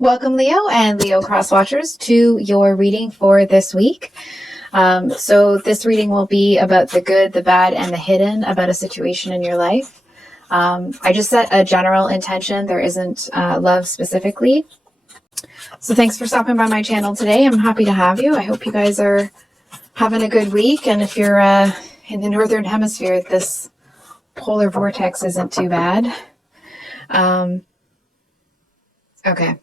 Welcome, Leo and Leo Crosswatchers, to your reading for this week. So this reading will be about the good, the bad, and the hidden about a situation in your life. I just set a general intention. There isn't love specifically. So thanks for stopping by my channel today. I'm happy to have you. I hope you guys are having a good week. And if you're in the Northern Hemisphere, this polar vortex isn't too bad. Okay.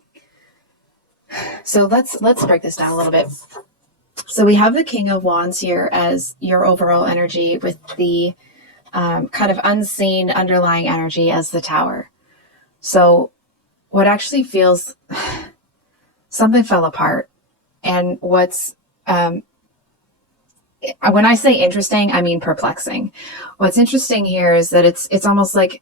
So let's break this down a little bit. So we have the King of Wands here as your overall energy, with the kind of unseen underlying energy as the Tower. So what actually feels, something fell apart. And what's, when I say interesting, I mean perplexing. What's interesting here is that it's almost like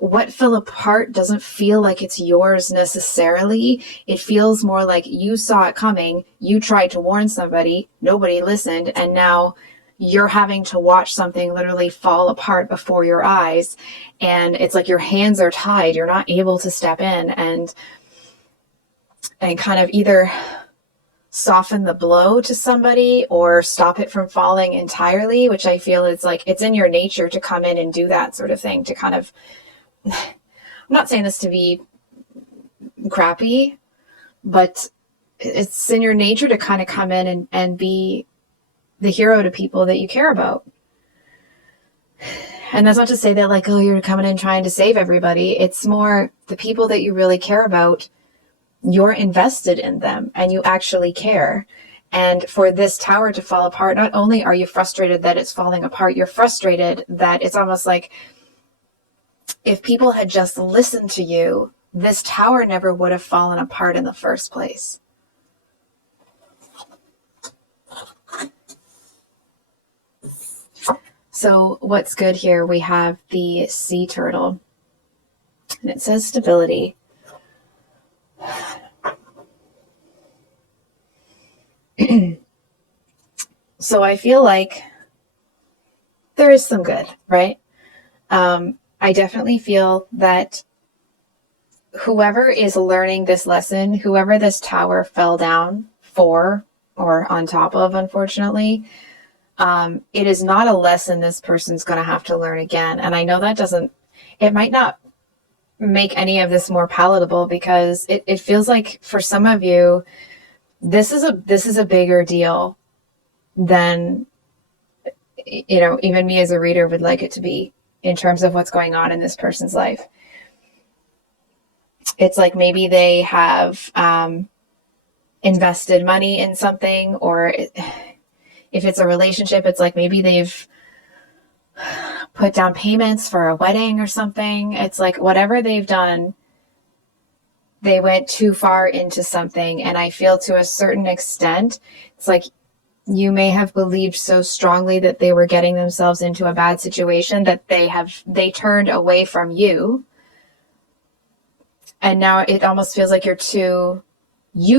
what fell apart doesn't feel like it's yours necessarily. It feels more like you saw it coming, you tried to warn somebody, nobody listened, and now you're having to watch something literally fall apart before your eyes. And it's like your hands are tied. You're not able to step in and kind of either soften the blow to somebody or stop it from falling entirely, which I feel is like it's in your nature to come in and do that sort of thing, to kind of, I'm not saying this to be crappy, but it's in your nature to kind of come in and be the hero to people that you care about. And that's not to say that like, oh, you're coming in trying to save everybody. It's more the people that you really care about, you're invested in them and you actually care. And for this Tower to fall apart, not only are you frustrated that it's falling apart, you're frustrated that it's almost like, if people had just listened to you, this Tower never would have fallen apart in the first place. So what's good here? We have the sea turtle, and it says stability. So I feel like there is some good, right? I definitely feel that whoever is learning this lesson, whoever this Tower fell down for or on top of, unfortunately, it is not a lesson this person's going to have to learn again. And I know that it might not make any of this more palatable, because it feels like for some of you, this is a bigger deal than, even me as a reader would like it to be, in terms of what's going on in this person's life. It's like maybe they have invested money in something, or if it's a relationship, it's like maybe they've put down payments for a wedding or something. It's like whatever they've done, they went too far into something. And I feel to a certain extent, it's like you may have believed so strongly that they were getting themselves into a bad situation that they turned away from you. And now it almost feels like you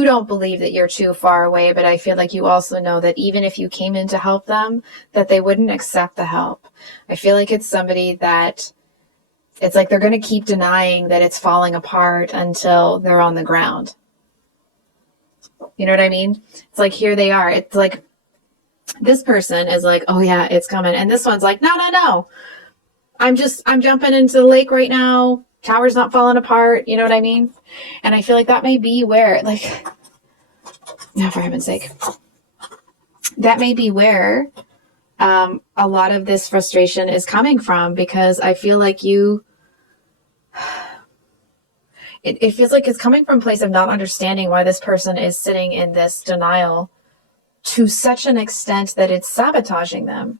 don't believe that you're too far away, but I feel like you also know that even if you came in to help them, that they wouldn't accept the help. I feel like it's somebody that it's like they're going to keep denying that it's falling apart until they're on the ground. You know what I mean? It's like, here they are. It's like, this person is like, oh yeah, it's coming. And this one's like, no. I'm jumping into the lake right now. Tower's not falling apart. You know what I mean? And I feel like that may be where, like, now for heaven's sake, that may be where a lot of this frustration is coming from, because I feel like it feels like it's coming from a place of not understanding why this person is sitting in this denial to such an extent that it's sabotaging them.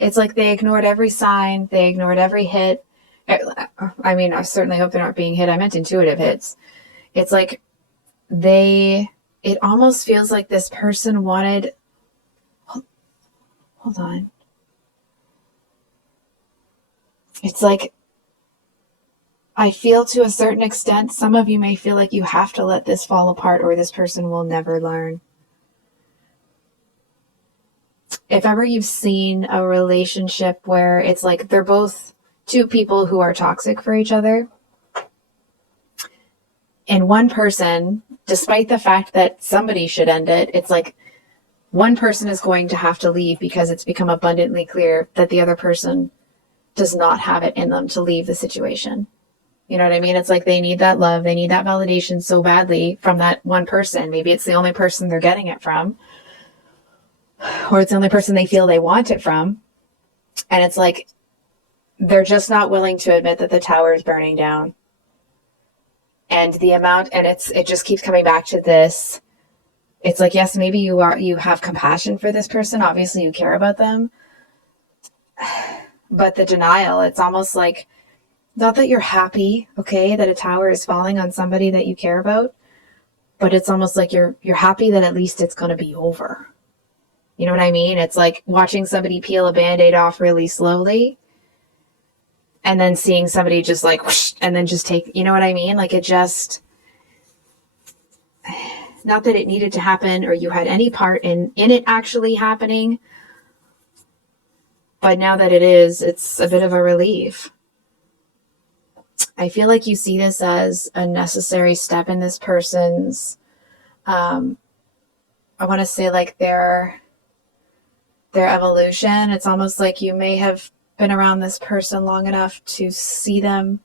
It's like they ignored every sign. They ignored every hit. I mean, I certainly hope they're not being hit. I meant intuitive hits. It's like it almost feels like this person wanted, hold on. It's like, I feel to a certain extent, some of you may feel like you have to let this fall apart or this person will never learn. If ever you've seen a relationship where it's like they're both two people who are toxic for each other. And one person, despite the fact that somebody should end it, it's like one person is going to have to leave because it's become abundantly clear that the other person does not have it in them to leave the situation. You know what I mean? It's like they need that love. They need that validation so badly from that one person. Maybe it's the only person they're getting it from, or it's the only person they feel they want it from. And it's like they're just not willing to admit that the tower is burning down. And the amount, and it just keeps coming back to this. It's like, yes, maybe you have compassion for this person. Obviously you care about them. But the denial, it's almost like, not that you're happy, okay, that a tower is falling on somebody that you care about, but it's almost like you're happy that at least it's going to be over. You know what I mean? It's like watching somebody peel a Band-Aid off really slowly and then seeing somebody just like, whoosh, and then just take, you know what I mean? Like it just, not that it needed to happen or you had any part in it actually happening, but now that it is, it's a bit of a relief. I feel like you see this as a necessary step in this person's, I want to say like their evolution. It's almost like you may have been around this person long enough to see them.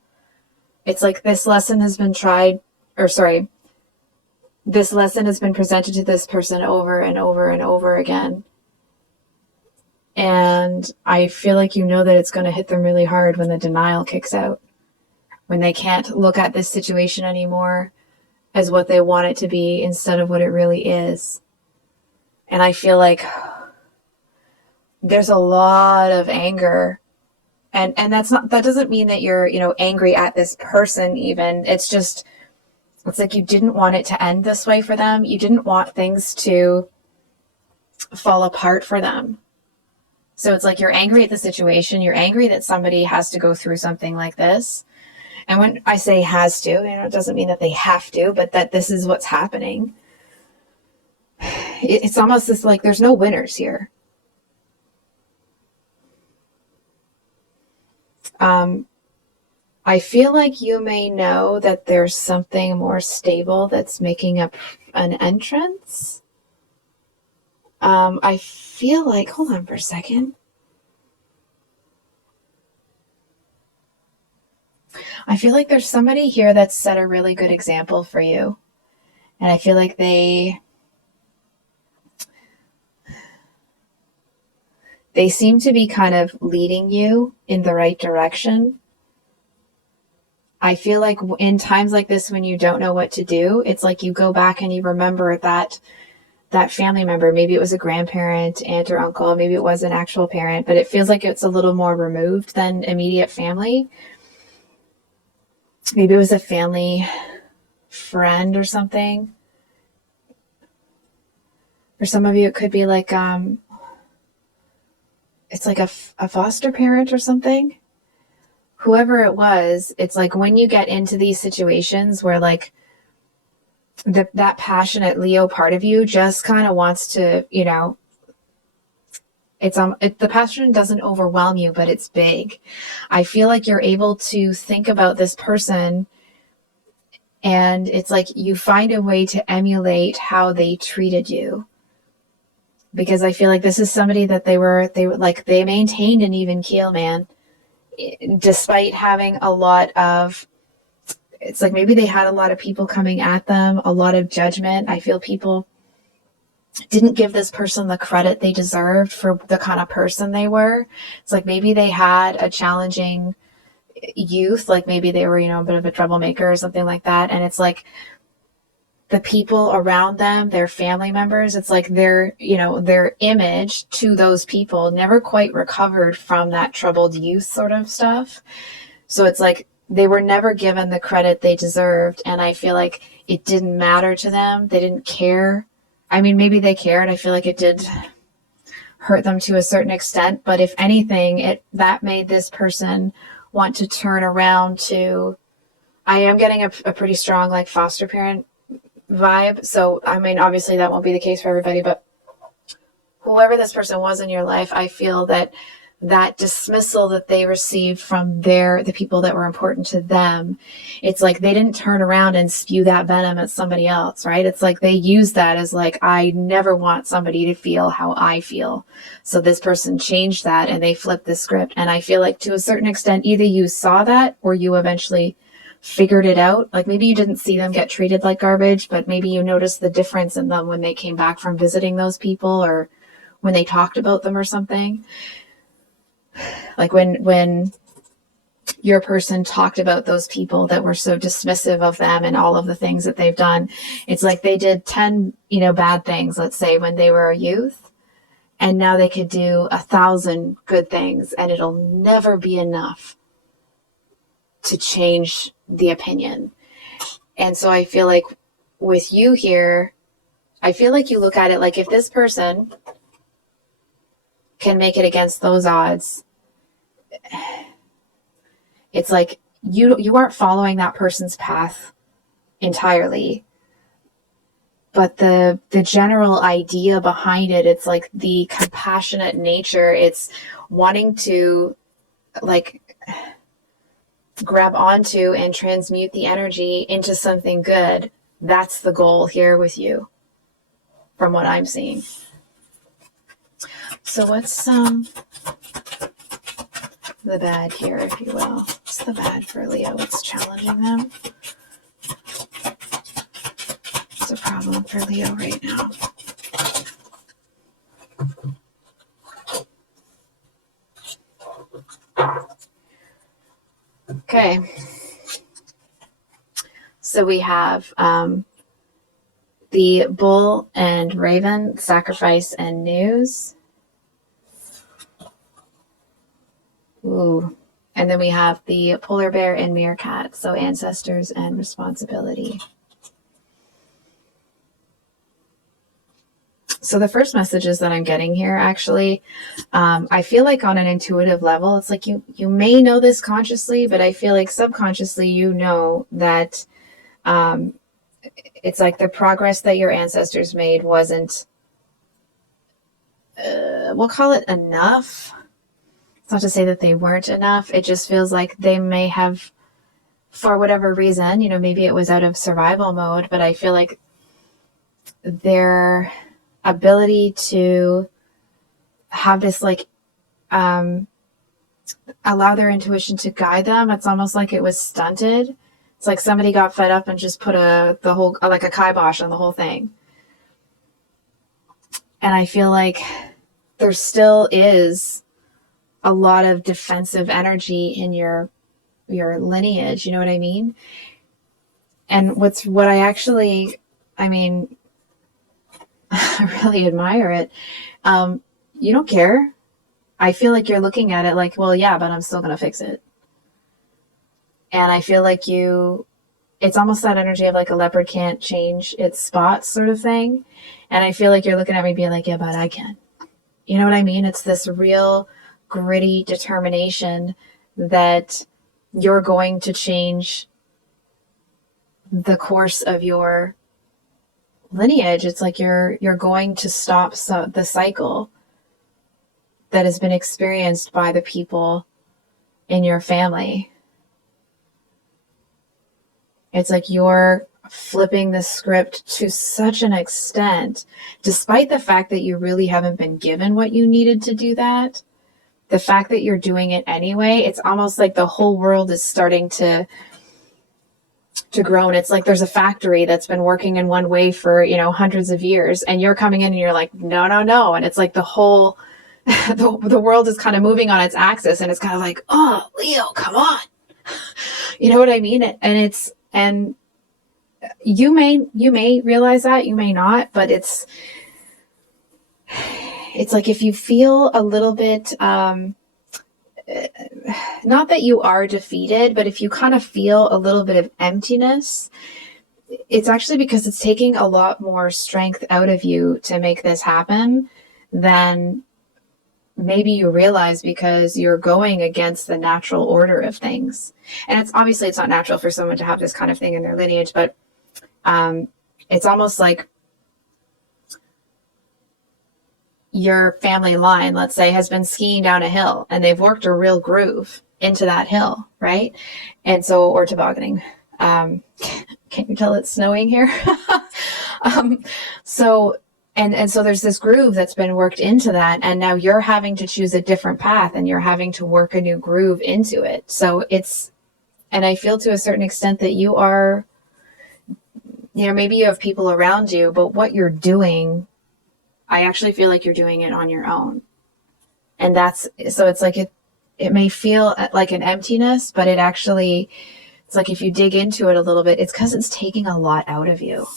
It's like this lesson has been this lesson has been presented to this person over and over and over again. And I feel like you know that it's going to hit them really hard when the denial kicks out. When they can't look at this situation anymore as what they want it to be instead of what it really is. And I feel like there's a lot of anger. And that doesn't mean that you're, angry at this person even. It's like you didn't want it to end this way for them. You didn't want things to fall apart for them. So it's like you're angry at the situation. You're angry that somebody has to go through something like this. And when I say has to, it doesn't mean that they have to, but that this is what's happening. It's almost this like there's no winners here. I feel like you may know that there's something more stable that's making up an entrance. I feel like, hold on for a second. I feel like there's somebody here that's set a really good example for you. And I feel like they seem to be kind of leading you in the right direction. I feel like in times like this, when you don't know what to do, it's like you go back and you remember that family member. Maybe it was a grandparent, aunt or uncle. Maybe it was an actual parent, but it feels like it's a little more removed than immediate family. Maybe it was a family friend or something. For some of you, it could be like, it's like a foster parent or something. Whoever it was, it's like when you get into these situations where like that passionate Leo part of you just kind of wants to, the passion doesn't overwhelm you, but it's big. I feel like you're able to think about this person and it's like you find a way to emulate how they treated you. Because I feel like this is somebody that they maintained an even keel, man. Despite having a lot of, it's like maybe they had a lot of people coming at them, a lot of judgment. I feel people didn't give this person the credit they deserved for the kind of person they were. It's like maybe they had a challenging youth, like maybe they were, a bit of a troublemaker or something like that. And it's like the people around them, their family members, it's like their image to those people never quite recovered from that troubled youth sort of stuff. So it's like they were never given the credit they deserved. And I feel like it didn't matter to them. They didn't care. I mean, maybe they cared. I feel like it did hurt them to a certain extent. But if anything, that made this person want to turn around to, I am getting a pretty strong like foster parent vibe. So, I mean, obviously that won't be the case for everybody, but whoever this person was in your life, I feel that that dismissal that they received from the people that were important to them, it's like they didn't turn around and spew that venom at somebody else, right? It's like they use that as like, I never want somebody to feel how I feel. So this person changed that and they flipped the script. And I feel like to a certain extent, either you saw that or you eventually figured it out. Like maybe you didn't see them get treated like garbage, but maybe you noticed the difference in them when they came back from visiting those people or when they talked about them or something. Like when your person talked about those people that were so dismissive of them and all of the things that they've done, it's like they did 10, bad things, let's say, when they were a youth, and now they could do 1,000 good things, and it'll never be enough to change the opinion. And so I feel like with you here, I feel like you look at it like if this person can make it against those odds, it's like you aren't following that person's path entirely, but the general idea behind it, it's like the compassionate nature, it's wanting to like grab onto and transmute the energy into something good. That's the goal here with you, from what I'm seeing. So what's the bad here, if you will? What's the bad for Leo? What's challenging them? What's a problem for Leo right now? Okay. So we have the bull and raven, sacrifice and news. Ooh. And then we have the polar bear and meerkat, so ancestors and responsibility. So the first messages that I'm getting here, actually, I feel like on an intuitive level, it's like you may know this consciously, but I feel like subconsciously you know that it's like the progress that your ancestors made wasn't, we'll call it enough. It's not to say that they weren't enough. It just feels like they may have, for whatever reason, maybe it was out of survival mode, but I feel like their ability to have this like allow their intuition to guide them, it's almost like it was stunted. It's like somebody got fed up and just put the whole like a kibosh on the whole thing. And I feel like there still is a lot of defensive energy in your lineage, you know what I mean? And what I really admire it. You don't care. I feel like you're looking at it like, well, yeah, but I'm still going to fix it. And I feel like it's almost that energy of like a leopard can't change its spots sort of thing. And I feel like you're looking at me being like, yeah, but I can. You know what I mean? It's this real gritty determination that you're going to change the course of your lineage. It's like you're going to stop the cycle that has been experienced by the people in your family. It's like you're flipping the script to such an extent, despite the fact that you really haven't been given what you needed to do that. The fact that you're doing it anyway, it's almost like the whole world is starting to grow. And it's like there's a factory that's been working in one way for, hundreds of years, and you're coming in and you're like, no. And it's like the whole, the world is kind of moving on its axis, and it's kind of like, oh, Leo, come on. You know what I mean? And you may realize that, you may not, but it's like if you feel a little bit, not that you are defeated, but if you kind of feel a little bit of emptiness, it's actually because it's taking a lot more strength out of you to make this happen than maybe you realize, because you're going against the natural order of things. And it's not natural for someone to have this kind of thing in their lineage, but it's almost like your family line, let's say, has been skiing down a hill and they've worked a real groove into that hill, right? And so, or tobogganing. Can you tell it's snowing here? So, and so there's this groove that's been worked into that, and now you're having to choose a different path and you're having to work a new groove into it. So it's, and I feel to a certain extent that you are, you know, maybe you have people around you, but what you're doing, I actually feel like you're doing it on your own. And that's, so it's like it may feel like an emptiness, but it actually, it's like if you dig into it a little bit, it's because it's taking a lot out of you.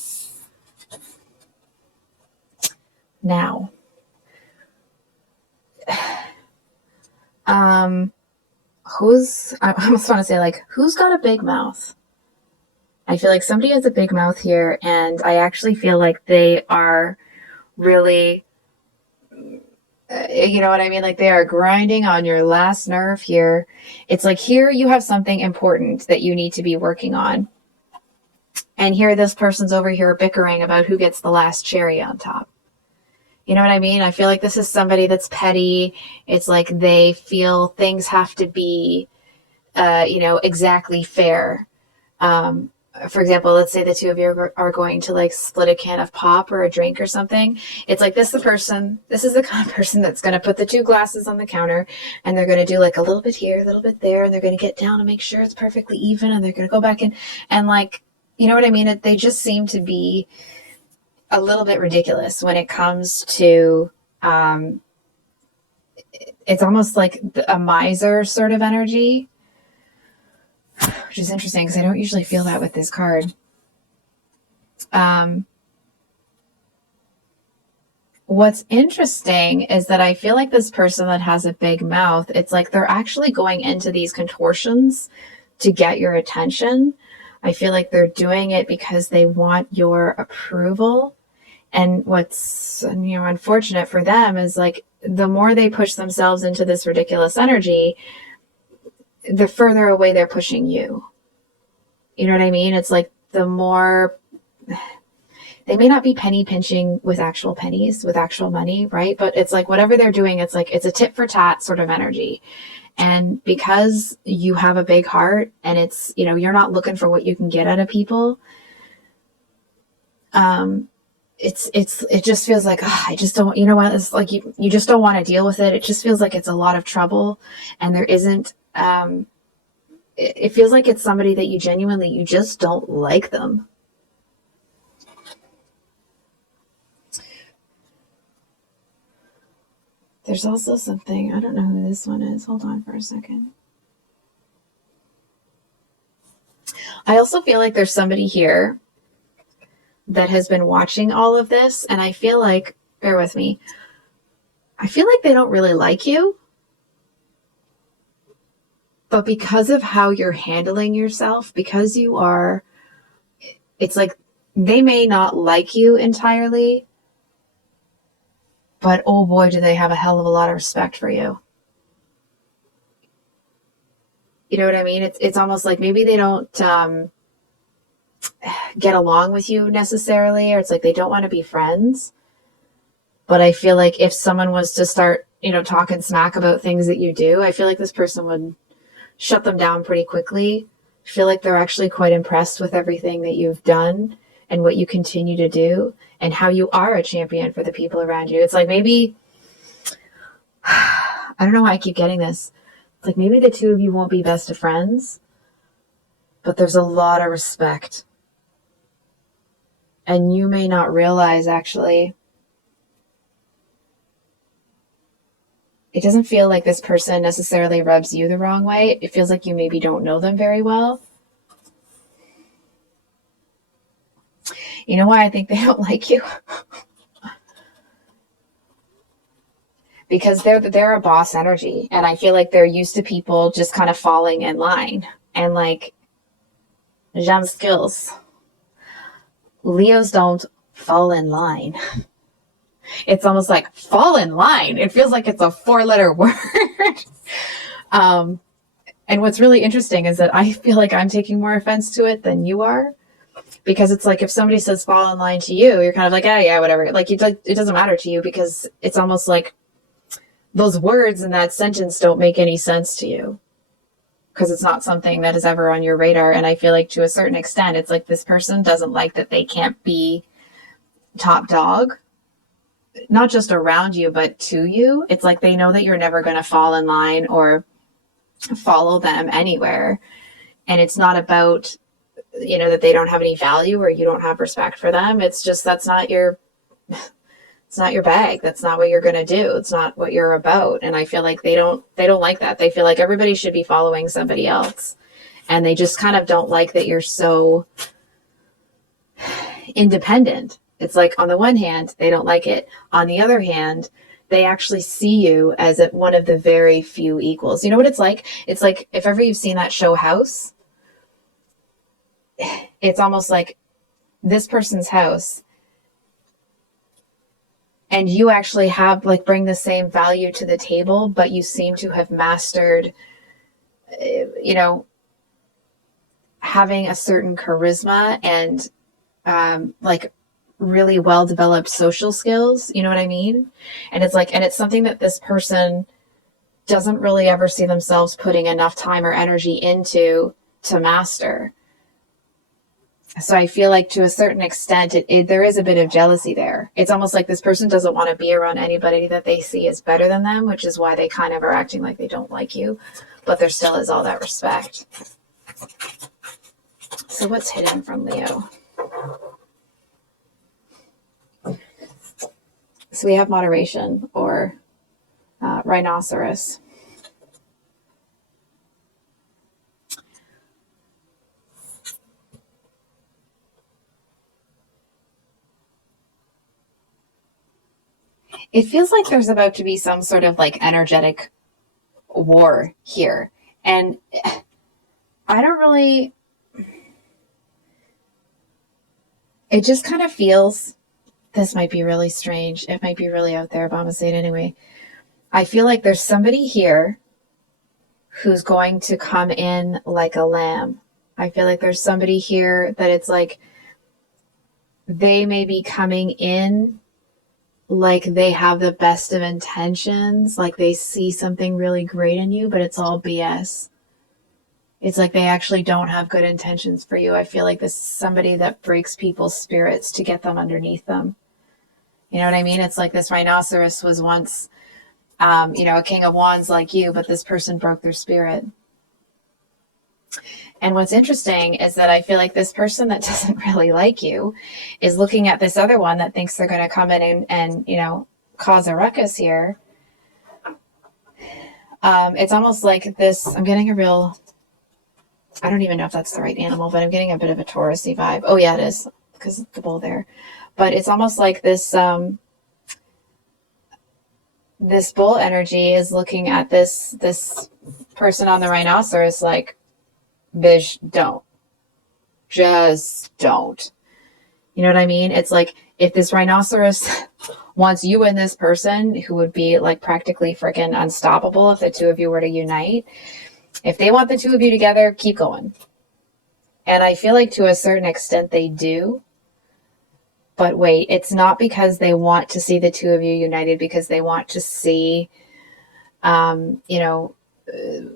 Now, I almost want to say, like, who's got a big mouth? I feel like somebody has a big mouth here, and I actually feel like they are really, you know what I mean? Like they are grinding on your last nerve here. It's like here you have something important that you need to be working on. And here this person's over here bickering about who gets the last cherry on top. You know what I mean? I feel like this is somebody that's petty. It's like they feel things have to be, you know, exactly fair. For example, let's say the two of you are going to like split a can of pop or a drink or something. It's like this is the kind of person that's going to put the two glasses on the counter and they're going to do like a little bit here, a little bit there, and they're going to get down and make sure it's perfectly even, and they're going to go back in and like, you know what I mean? They just seem to be a little bit ridiculous when it comes to, it's almost like a miser sort of energy, which is interesting because I don't usually feel that with this card. What's interesting is that I feel like this person that has a big mouth, it's like they're actually going into these contortions to get your attention. I feel like they're doing it because they want your approval. And what's, you know, unfortunate for them is like the more they push themselves into this ridiculous energy, the further away they're pushing you. You know what I mean? It's like the more, they may not be penny pinching with actual pennies, with actual money, right? But it's like whatever they're doing, it's like it's a tit for tat sort of energy. And because you have a big heart and it's, you know, you're not looking for what you can get out of people, it just feels like, oh, I just don't, you know what, it's like you just don't want to deal with it. It just feels like it's a lot of trouble, and there isn't, it feels like it's somebody that you genuinely, you just don't like them. There's also something, I don't know who this one is. Hold on for a second. I also feel like there's somebody here that has been watching all of this, and I feel like, bear with me, I feel like they don't really like you, but because of how you're handling yourself, because you are, it's like they may not like you entirely, but oh boy, do they have a hell of a lot of respect for you. You know what I mean? It's almost like maybe they don't get along with you necessarily, or it's like they don't want to be friends. But I feel like if someone was to start, you know, talking smack about things that you do, I feel like this person would shut them down pretty quickly. I feel like they're actually quite impressed with everything that you've done and what you continue to do and how you are a champion for the people around you. It's like maybe, I don't know why I keep getting this. It's like maybe the two of you won't be best of friends, but there's a lot of respect. And you may not realize, actually, it doesn't feel like this person necessarily rubs you the wrong way. It feels like you maybe don't know them very well. You know why I think they don't like you? Because they're a boss energy, and I feel like they're used to people just kind of falling in line. And like, j'aime skills. Leos don't fall in line. It's almost like fall in line. It feels like it's a 4-letter word. And what's really interesting is that I feel like I'm taking more offense to it than you are. Because it's like if somebody says fall in line to you, you're kind of like, oh yeah, whatever. Like it doesn't matter to you because it's almost like those words in that sentence don't make any sense to you because it's not something that is ever on your radar. And I feel like to a certain extent, it's like this person doesn't like that they can't be top dog, not just around you, but to you. It's like they know that you're never going to fall in line or follow them anywhere. And it's not about, you know, that they don't have any value or you don't have respect for them. It's just, it's not your bag. That's not what you're going to do. It's not what you're about. And I feel like they don't like that. They feel like everybody should be following somebody else. And they just kind of don't like that you're so independent. It's like on the one hand, they don't like it. On the other hand, they actually see you as one of the very few equals. You know what it's like? It's like if ever you've seen that show House, it's almost like this person's house and you actually have like bring the same value to the table, but you seem to have mastered, you know, having a certain charisma and like really well-developed social skills, you know what I mean? And it's like, and it's something that this person doesn't really ever see themselves putting enough time or energy into to master. So I feel like to a certain extent, there is a bit of jealousy there. It's almost like this person doesn't want to be around anybody that they see as better than them, which is why they kind of are acting like they don't like you, but there still is all that respect. So what's hidden from Leo? So we have moderation or rhinoceros. It feels like there's about to be some sort of like energetic war here. And I don't really, it just kind of feels, this might be really strange. It might be really out there, but I'm going to say it anyway. I feel like there's somebody here who's going to come in like a lamb. I feel like there's somebody here that it's like they may be coming in like they have the best of intentions, like they see something really great in you, but it's all BS. It's like they actually don't have good intentions for you. I feel like this is somebody that breaks people's spirits to get them underneath them. You know what I mean? It's like this rhinoceros was once, you know, a king of wands like you, but this person broke their spirit. And what's interesting is that I feel like this person that doesn't really like you is looking at this other one that thinks they're going to come in and, you know, cause a ruckus here. It's almost like this, I'm getting a real, I don't even know if that's the right animal, but I'm getting a bit of a Taurus-y vibe. Oh yeah, it is, because of the bull there. But it's almost like this, this bull energy is looking at this person on the rhinoceros like, bitch, don't. Just don't. You know what I mean? It's like if this rhinoceros wants you and this person who would be like practically freaking unstoppable if the two of you were to unite, if they want the two of you together, keep going. And I feel like to a certain extent they do. But wait, it's not because they want to see the two of you united, because they want to see, you know,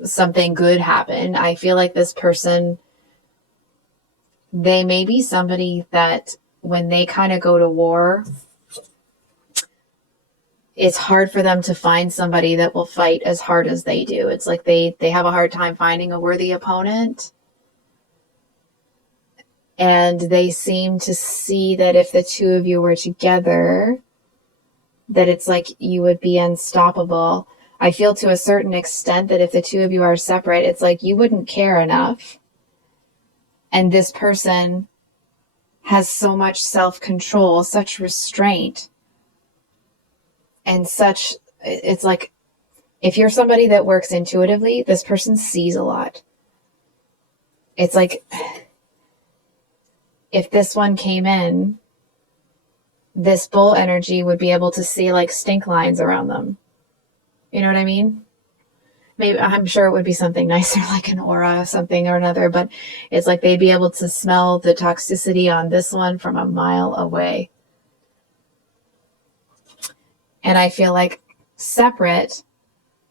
something good happen. I feel like this person, they may be somebody that when they kind of go to war, it's hard for them to find somebody that will fight as hard as they do. It's like they have a hard time finding a worthy opponent. And they seem to see that if the two of you were together, that it's like you would be unstoppable. I feel to a certain extent that if the two of you are separate, it's like you wouldn't care enough. And this person has so much self-control, such restraint, and such, it's like, if you're somebody that works intuitively, this person sees a lot. It's like, if this one came in, this bull energy would be able to see like stink lines around them. You know what I mean? maybe, I'm sure it would be something nicer, like an aura, something or another, but it's like they'd be able to smell the toxicity on this one from a mile away. And I feel like separate,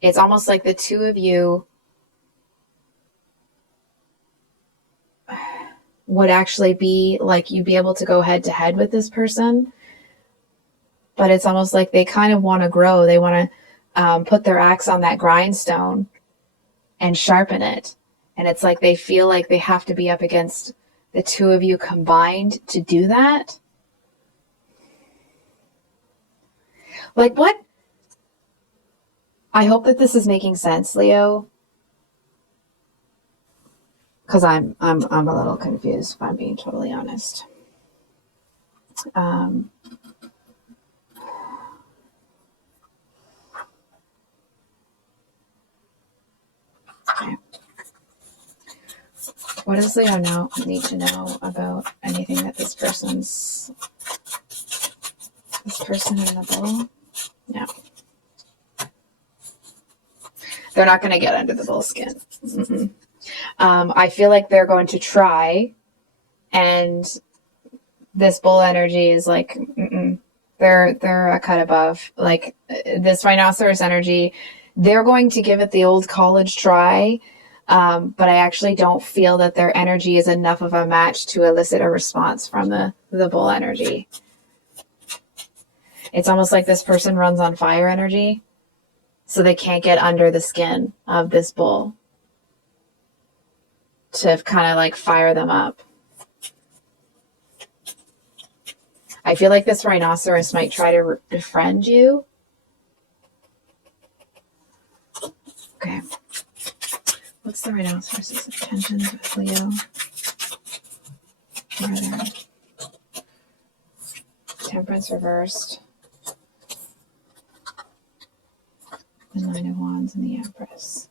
it's almost like the two of you would actually be like, you'd be able to go head to head with this person. But it's almost like they kind of want to grow. They want to put their axe on that grindstone and sharpen it. And it's like they feel like they have to be up against the two of you combined to do that. Like what? I hope that this is making sense, Leo. Because I'm a little confused, if I'm being totally honest. Okay. What does Leo now need to know about anything that this person in the bull? No. They're not going to get under the bull skin. Mm-mm. I feel like they're going to try, and this bull energy is like, mm-mm. They're a cut above. Like this rhinoceros energy, they're going to give it the old college try, but I actually don't feel that their energy is enough of a match to elicit a response from the bull energy. It's almost like this person runs on fire energy, so they can't get under the skin of this bull to kind of like fire them up. I feel like this rhinoceros might try to befriend you. Okay. What's the rhinoceros' intentions with Leo? What are they? Temperance reversed. The Nine of Wands and the Empress.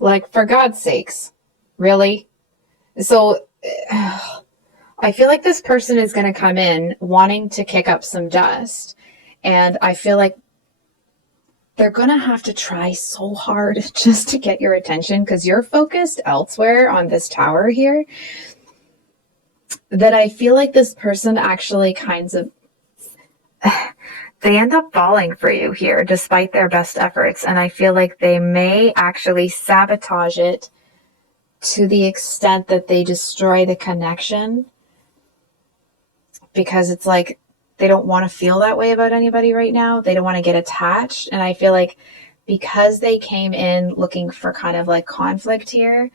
Like, for God's sakes, really? So, I feel like this person is going to come in wanting to kick up some dust. And I feel like they're going to have to try so hard just to get your attention because you're focused elsewhere on this tower here, that I feel like this person actually kinds of... they end up falling for you here despite their best efforts. And I feel like they may actually sabotage it to the extent that they destroy the connection, because it's like they don't want to feel that way about anybody right now. They don't want to get attached. And I feel like because they came in looking for kind of like conflict here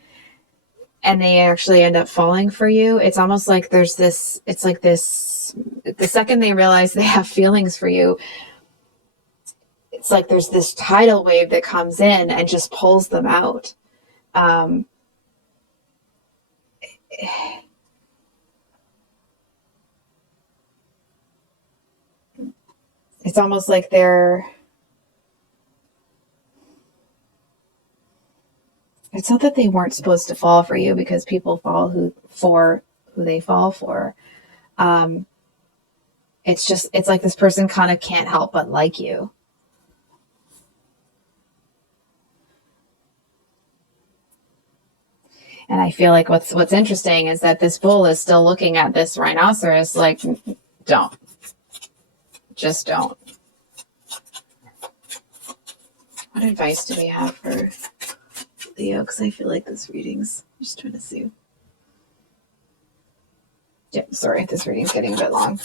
and they actually end up falling for you, it's almost like there's this, it's like this, the second they realize they have feelings for you, it's like there's this tidal wave that comes in and just pulls them out. It's almost like it's not that they weren't supposed to fall for you, because people fall for who they fall for. It's like this person kind of can't help but like you. And I feel like what's interesting is that this bull is still looking at this rhinoceros like, don't. Just don't. What advice do we have for Leo? Because I feel like this reading's... I'm just trying to see. Yep, sorry, this reading's getting a bit long.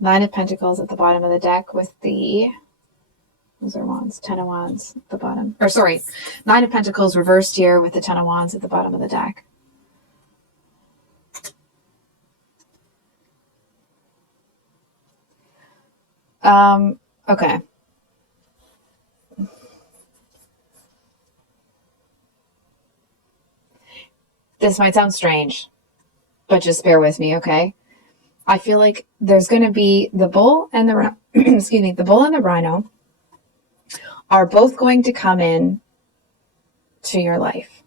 Nine of Pentacles at the bottom of the deck with the... those are wands. Ten of Wands at the bottom. Or sorry, Nine of Pentacles reversed here with the Ten of Wands at the bottom of the deck. Okay. This might sound strange, but just bear with me, okay? I feel like there's going to be the bull and the excuse me, the bull and the rhino are both going to come in to your life.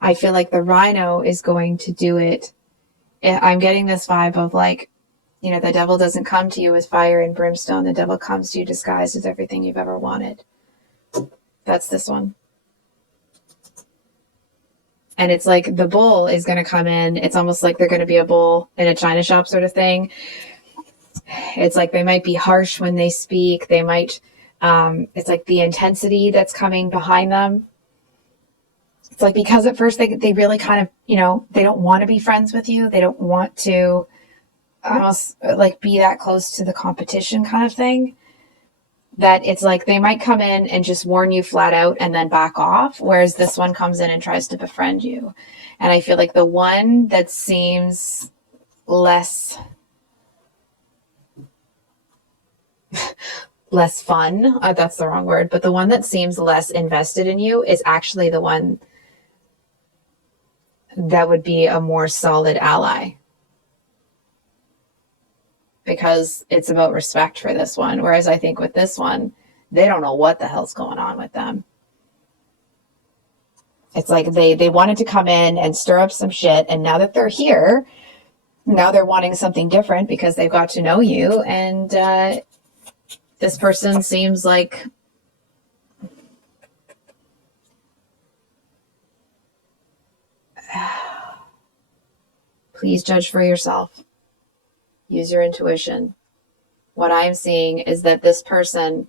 I feel like the Rhino is going to do it. I'm getting this vibe of like, you know, the devil doesn't come to you with fire and brimstone. The devil comes to you disguised as everything you've ever wanted. That's this one. And it's like the bull is going to come in. It's almost like they're going to be a bull in a china shop sort of thing. It's like they might be harsh when they speak. They might, it's like the intensity that's coming behind them. It's like, because at first they really kind of, you know, they don't want to be friends with you. They don't want to almost like be that close to the competition kind of thing. That it's like they might come in and just warn you flat out and then back off. Whereas this one comes in and tries to befriend you. And I feel like the one that seems less fun, that's the wrong word, but the one that seems less invested in you is actually the one that would be a more solid ally, because it's about respect for this one. Whereas I think with this one, they don't know what the hell's going on with them. It's like they wanted to come in and stir up some shit, and now that they're here, now they're wanting something different because they've got to know you. And this person seems like please judge for yourself. Use your intuition. What I'm seeing is that this person,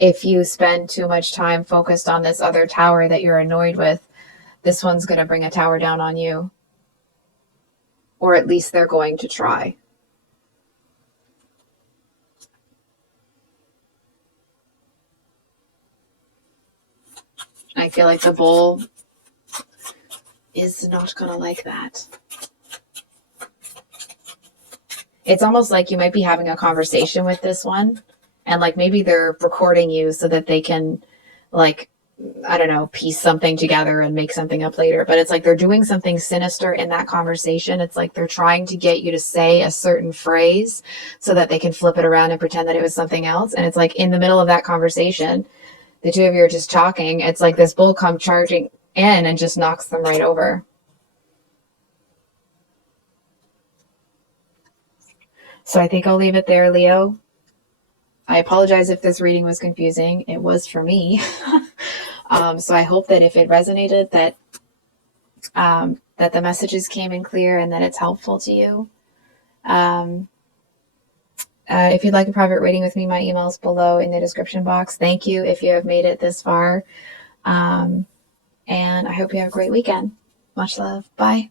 if you spend too much time focused on this other tower that you're annoyed with, this one's going to bring a tower down on you. Or at least they're going to try. I feel like the bull is not going to like that. It's almost like you might be having a conversation with this one, and like maybe they're recording you so that they can, like, I don't know, piece something together and make something up later. But it's like they're doing something sinister in that conversation. It's like they're trying to get you to say a certain phrase so that they can flip it around and pretend that it was something else. And it's like in the middle of that conversation, the two of you are just talking. It's like this bull comes charging in and just knocks them right over. So I think I'll leave it there, Leo. I apologize if this reading was confusing. It was for me. So I hope that if it resonated, that the messages came in clear and that it's helpful to you. If you'd like a private reading with me, my email's below in the description box. Thank you if you have made it this far. And I hope you have a great weekend. Much love. Bye.